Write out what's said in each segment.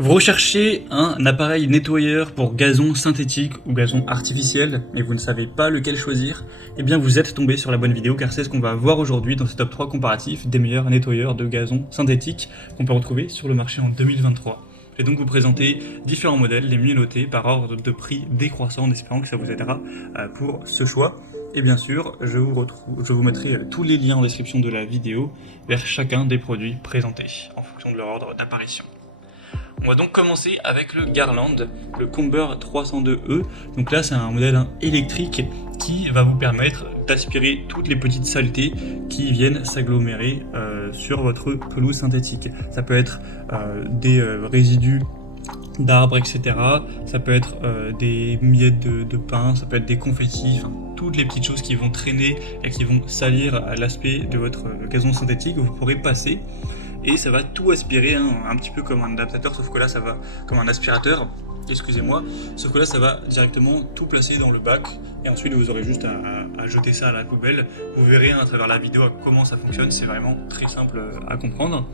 Vous recherchez un appareil nettoyeur pour gazon synthétique ou gazon artificiel, mais vous ne savez pas lequel choisir? Eh bien vous êtes tombé sur la bonne vidéo car c'est ce qu'on va voir aujourd'hui dans ce top 3 comparatif des meilleurs nettoyeurs de gazon synthétique qu'on peut retrouver sur le marché en 2023. Je vais donc vous présenter différents modèles, les mieux notés par ordre de prix décroissant en espérant que ça vous aidera pour ce choix. Et bien sûr, je vous mettrai tous les liens en description de la vidéo vers chacun des produits présentés en fonction de leur ordre d'apparition. On va donc commencer avec le Garland, le Comber 302E. Donc là, c'est un modèle électrique qui va vous permettre d'aspirer toutes les petites saletés qui viennent s'agglomérer sur votre pelouse synthétique. Ça peut être des résidus d'arbres, etc. Ça peut être des miettes de pain, ça peut être des confettis, enfin, toutes les petites choses qui vont traîner et qui vont salir l'aspect de votre gazon synthétique, vous pourrez passer. Et ça va tout aspirer, hein, un petit peu comme un adaptateur, sauf que là ça va comme un aspirateur, excusez-moi, sauf que là ça va directement tout placer dans le bac, et ensuite vous aurez juste à jeter ça à la poubelle. Vous verrez à travers la vidéo comment ça fonctionne, c'est vraiment très simple à comprendre.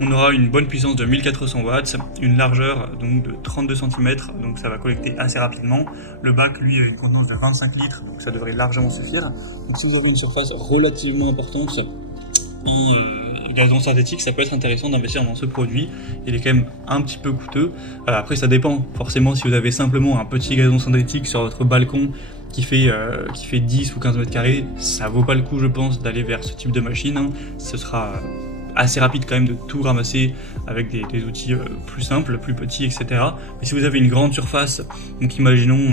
On aura une bonne puissance de 1400 watts, une largeur donc de 32 cm, donc ça va collecter assez rapidement. Le bac lui a une contenance de 25 litres, donc ça devrait largement suffire. Donc si vous avez une surface relativement importante, gazon synthétique, ça peut être intéressant d'investir dans ce produit. Il est quand même un petit peu coûteux. Après ça dépend, forcément si vous avez simplement un petit gazon synthétique sur votre balcon qui fait 10 ou 15 mètres carrés, ça vaut pas le coup je pense d'aller vers ce type de machine, hein. Ce sera assez rapide quand même de tout ramasser avec des outils plus simples, plus petits, etc. Mais si vous avez une grande surface, donc imaginons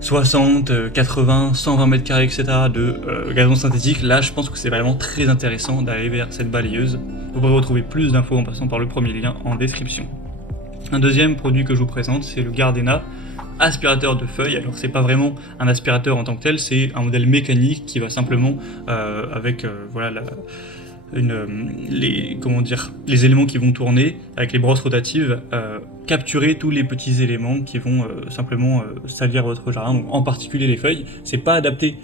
60, 80, 120 mètres carrés, etc. de gazon synthétique, là je pense que c'est vraiment très intéressant d'aller vers cette balayeuse. Vous pourrez retrouver plus d'infos en passant par le premier lien en description. Un deuxième produit que je vous présente, c'est le Gardena aspirateur de feuilles. Alors c'est pas vraiment un aspirateur en tant que tel, c'est un modèle mécanique qui va simplement voilà les éléments qui vont tourner avec les brosses rotatives, capturer tous les petits éléments qui vont simplement salir votre jardin, donc en particulier les feuilles. C'est pas adapté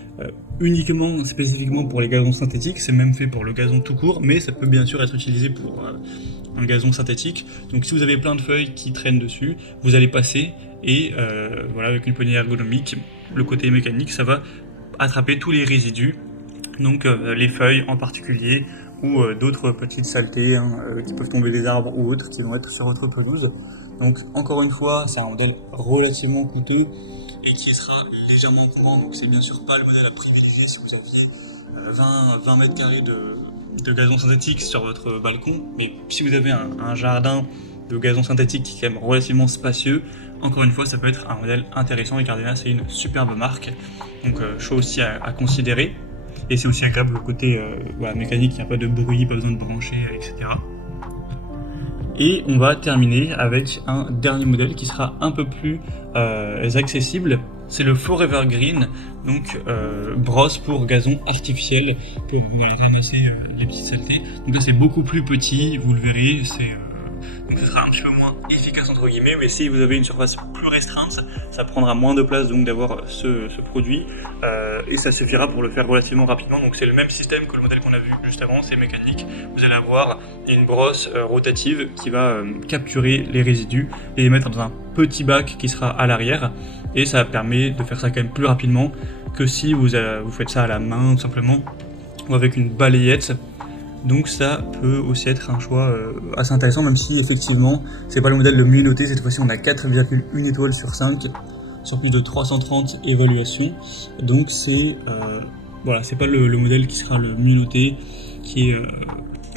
uniquement spécifiquement pour les gazons synthétiques, c'est même fait pour le gazon tout court, mais ça peut bien sûr être utilisé pour un gazon synthétique. Donc si vous avez plein de feuilles qui traînent dessus, vous allez passer et voilà, avec une poignée ergonomique, le côté mécanique, ça va attraper tous les résidus, donc les feuilles en particulier, ou d'autres petites saletés qui peuvent tomber des arbres ou autres qui vont être sur votre pelouse. Donc encore une fois, c'est un modèle relativement coûteux et qui sera légèrement encombrant, donc c'est bien sûr pas le modèle à privilégier si vous aviez 20 mètres carrés de gazon synthétique sur votre balcon. Mais si vous avez un jardin de gazon synthétique qui est quand même relativement spacieux, encore une fois ça peut être un modèle intéressant, et Gardena c'est une superbe marque, donc chose aussi à considérer. Et c'est aussi agréable le côté mécanique, il n'y a pas de bruit, pas besoin de brancher, etc. Et on va terminer avec un dernier modèle qui sera un peu plus accessible. C'est le Forever Green, donc brosse pour gazon artificiel, pour ramasser les petites saletés. Donc là c'est beaucoup plus petit, vous le verrez, donc ça sera un petit peu moins efficace entre guillemets, mais si vous avez une surface plus restreinte, ça prendra moins de place donc d'avoir ce produit, et ça suffira pour le faire relativement rapidement. Donc c'est le même système que le modèle qu'on a vu juste avant, c'est mécanique. Vous allez avoir une brosse rotative qui va capturer les résidus et les mettre dans un petit bac qui sera à l'arrière, et ça permet de faire ça quand même plus rapidement que si vous faites ça à la main tout simplement, ou avec une balayette. Donc ça peut aussi être un choix assez intéressant, même si effectivement c'est pas le modèle le mieux noté. Cette fois-ci on a 4,1 étoiles sur 5 sur plus de 330 évaluations. Donc c'est voilà, c'est pas le modèle qui sera le mieux noté, qui est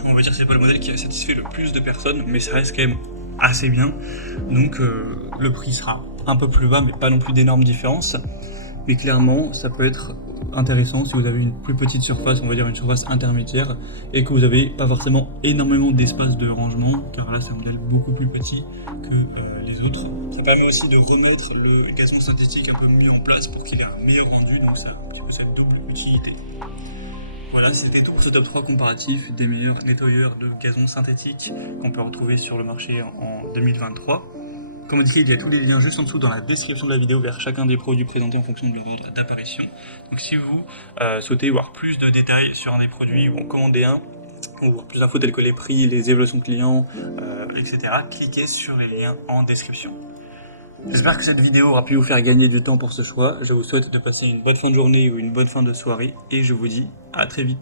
on va dire c'est pas le modèle qui a satisfait le plus de personnes, mais ça reste quand même assez bien. Donc le prix sera un peu plus bas, mais pas non plus d'énormes différences. Mais clairement ça peut être intéressant si vous avez une plus petite surface, on va dire une surface intermédiaire, et que vous n'avez pas forcément énormément d'espace de rangement, car là c'est un modèle beaucoup plus petit que les autres. Ça permet aussi de remettre le gazon synthétique un peu mieux en place pour qu'il ait un meilleur rendu, donc ça a un petit peu cette double utilité. Voilà, c'était tout pour ce top 3 comparatif des meilleurs nettoyeurs de gazon synthétique qu'on peut retrouver sur le marché en 2023. Comme indiqué, il y a tous les liens juste en dessous dans la description de la vidéo vers chacun des produits présentés en fonction de leur ordre d'apparition. Donc si vous souhaitez voir plus de détails sur un des produits ou en commander un, Pour voir plus d'infos telles que les prix, les évaluations clients, etc., cliquez sur les liens en description. J'espère que cette vidéo aura pu vous faire gagner du temps pour ce choix. Je vous souhaite de passer une bonne fin de journée ou une bonne fin de soirée et je vous dis à très vite.